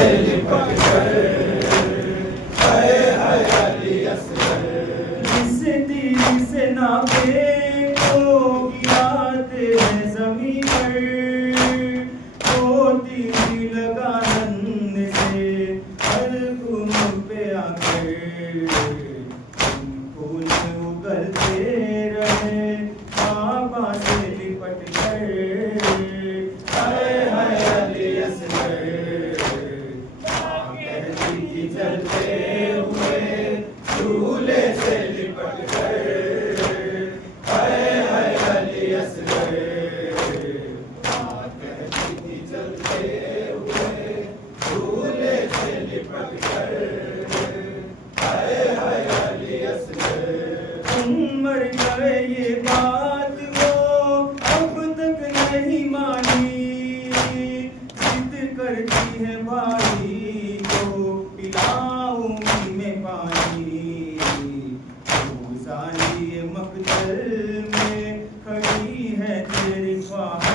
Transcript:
से लिपट कर, हाय हाय अली असगर। जिस तीर से नापे को गिराते हैं जमीन पर, वो तीर लगा नन्हे से हल्कुम पे आकर, फूल उगलते रहे बाबा से लिपट कर, हाय हाय अली असगर। माँ कहती थी चलते हुए झूले से लिपट कर, हाय हाय अली असगर। माँ कहती थी चलते हुए झूले से लिपट कर, हाय हाय अली असगर। उम्र करे ये बात वो अब तक नहीं मानी, जिद करती है भाई को पिलाऊंगी मैं पानी। साली मकदल में